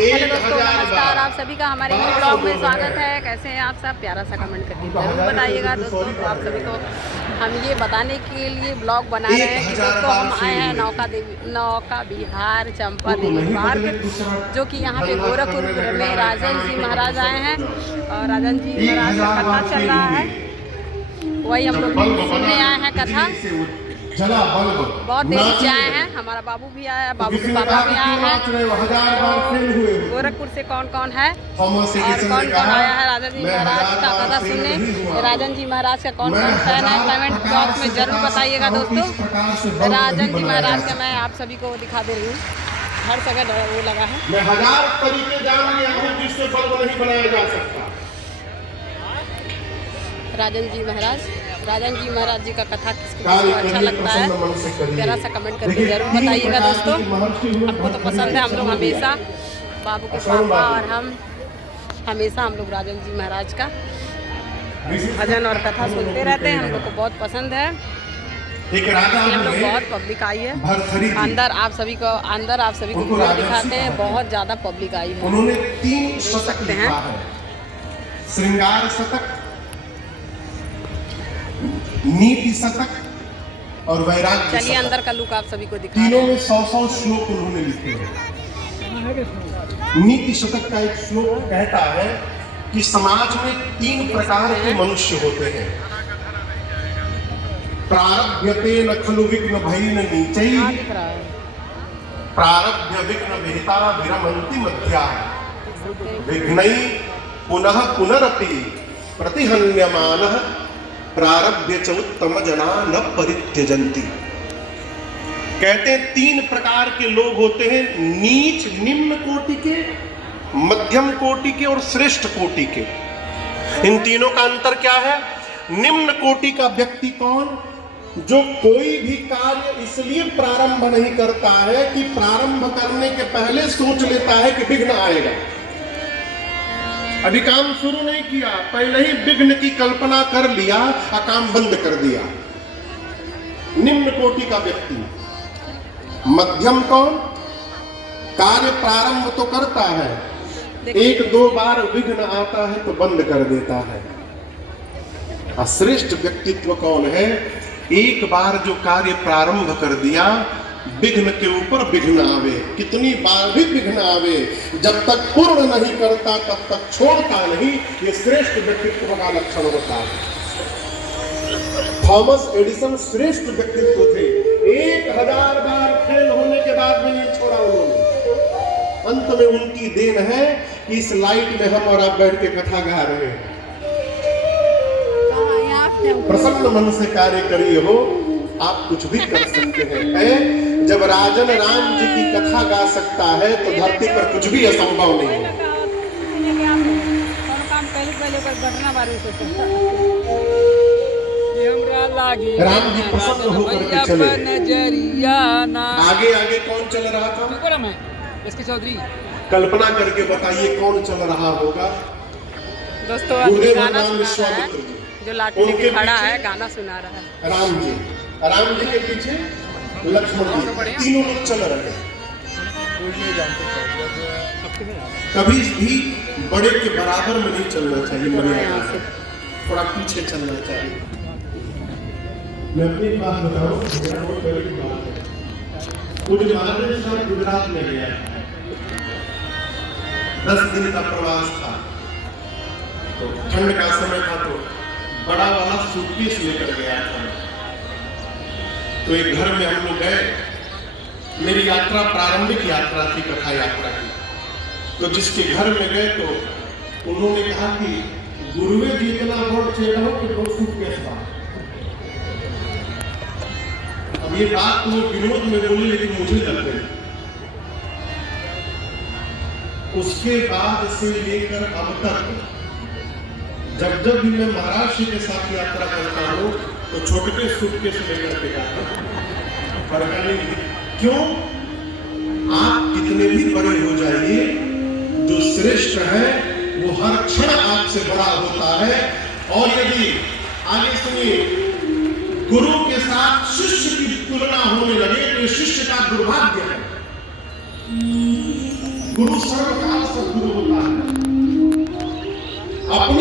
Hello दोस्तों, नमस्कार। आप सभी का हमारे न्यू ब्लॉग में स्वागत है। कैसे हैं आप सब? प्यारा सा कमेंट करके जरूर बताइएगा दोस्तों। तो आप सभी को हम ये बताने के लिए ब्लॉग बना रहे हैं कि दोस्तों हम आए हैं नौका विहार चंपा देवी पार्क, जो कि यहाँ पे गोरखपुर में राजन जी महाराज आए हैं और राजन जी महाराज का कथा चल रहा है। वही हम लोग सुनने आए हैं कथा। बहुत देरी से आए हैं। हमारा बाबू भी आया है, बाबू के पापा भी आए हैं। तो गोरखपुर से कौन कौन है और कौन कौन आया है राजन जी महाराज का कथा सुनने? राजन जी महाराज का कौन कौन फैन है कमेंट बॉक्स में जरूर बताइएगा दोस्तों। राजन जी महाराज का मैं आप सभी को दिखा दे रही हूँ। हर जगह वो लगा है। मैं 1000 तरीके जान गया हूँ जिससे बल्ब नहीं बनाया जा सकता। राजन जी महाराज जी का कथा किसको अच्छा लगता है जरा सा कमेंट करके जरूर बताइएगा दोस्तों। हमको तो पसंद है। हम लोग हमेशा बाबू के पापा और हम हमेशा लोग राजन जी महाराज का भजन और कथा सुनते रहते हैं। हम लोग को बहुत पसंद है। हम लोग बहुत पब्लिक आई है अंदर। आप सभी को दिखाते हैं। बहुत ज़्यादा पब्लिक आई है। उन्होंने 3 हो सकते हैं श्रृंगार शतक, नीति शतक और वैराग्य। चलिए अंदर का लुक आप सभी को दिखा। तीनों में 100 श्लोक उन्होंने लिखे हैं। नीति शतक का एक श्लोक कहता है कि समाज में 3 प्रकार के मनुष्य होते हैं। प्रारब्ध्यते न खलु विघ्न भयेन नीचैः, प्रारब्ध्य विघ्न विहिता विरमन्ति मध्याः, विघ्नैः पुनः पुनरपि प्रतिहन्यमानः, प्रारब्ध्य च उत्तम जना न परित्यजन्ति। कहते हैं 3 प्रकार के लोग होते हैं। नीच निम्न कोटि के, मध्यम कोटि के और श्रेष्ठ कोटि के। इन तीनों का अंतर क्या है? निम्न कोटि का व्यक्ति कौन? जो कोई भी कार्य इसलिए प्रारंभ नहीं करता है कि प्रारंभ करने के पहले सोच लेता है कि विघ्न आएगा। अभी काम शुरू नहीं किया, पहले ही विघ्न की कल्पना कर लिया और काम बंद कर दिया। निम्न कोटि का व्यक्ति। मध्यम कौन? कार्य प्रारंभ तो करता है, 1-2 बार विघ्न आता है तो बंद कर देता है। और श्रेष्ठ व्यक्तित्व कौन है? एक बार जो कार्य प्रारंभ कर दिया, विघ्न के ऊपर विघ्न आवे, कितनी बार भी विघ्न आवे, जब तक पूर्ण नहीं करता तब तक छोड़ता नहीं। ये श्रेष्ठ व्यक्तित्व का लक्षण होता है। थॉमस एडिसन श्रेष्ठ व्यक्तित्व थे। 1000 बार फेल होने के बाद भी नहीं छोड़ा उन्होंने। अंत में उनकी देन है कि इस लाइट में हम और आप बैठ के कथा गा रहे हैं। प्रसन्न मन से कार्य करिए हो, आप कुछ भी कर सकते हैं। जब राजन राम जी की कथा गा सकता है तो धरती पर कुछ भी असंभव नहीं है। राम जी प्रसन्न होकर के चले। आगे आगे कौन चल रहा था? इसके चौधरी। कल्पना करके बताइए कौन चल रहा होगा? दोस्तों गाना सुना रहा है, जो लाठी लेके खड़ा है गाना सुना रहा है। राम जी के पीछे लक्ष्मण जी, तीनों लोग चल रहे हैं। कभी भी बड़े के बराबर में नहीं चलना चाहिए, मर्यादा से थोड़ा पीछे चलना चाहिए। मैं अपनी बात बताऊं, बहुत बड़ी बात है। कुछ महाराज साहब गुजरात में गया, 10 दिन का प्रवास था। तो ठंड का समय था तो बड़ा वाला सूटकेस लेकर गया था। तो एक घर में हम लोग गए। मेरी यात्रा प्रारंभिक यात्रा थी, कथा यात्रा की। तो जिसके घर में गए तो उन्होंने कहा कि गुरुवे जी इतना वोट चेड़ा हो कि 2 सूटकेस था। अब ये बात तो विनोद में बोली, लेकिन मुझे लग गई। उसके बाद से लेकर अब तक जब भी मैं महाराष्ट्र के साथ यात्रा करता हूँ तो छोटे सूटकेस लेकर के जाता हूँ। क्यों? आप कितने भी बड़े हो जाइए, जो श्रेष्ठ है वो हर क्षण आपसे बड़ा होता है। और यदि आगे सुनिए, गुरु के साथ शिष्य की तुलना होने लगे तो शिष्य का दुर्भाग्य है। गुरु सर्वकाल सदगुरु होता है। अपने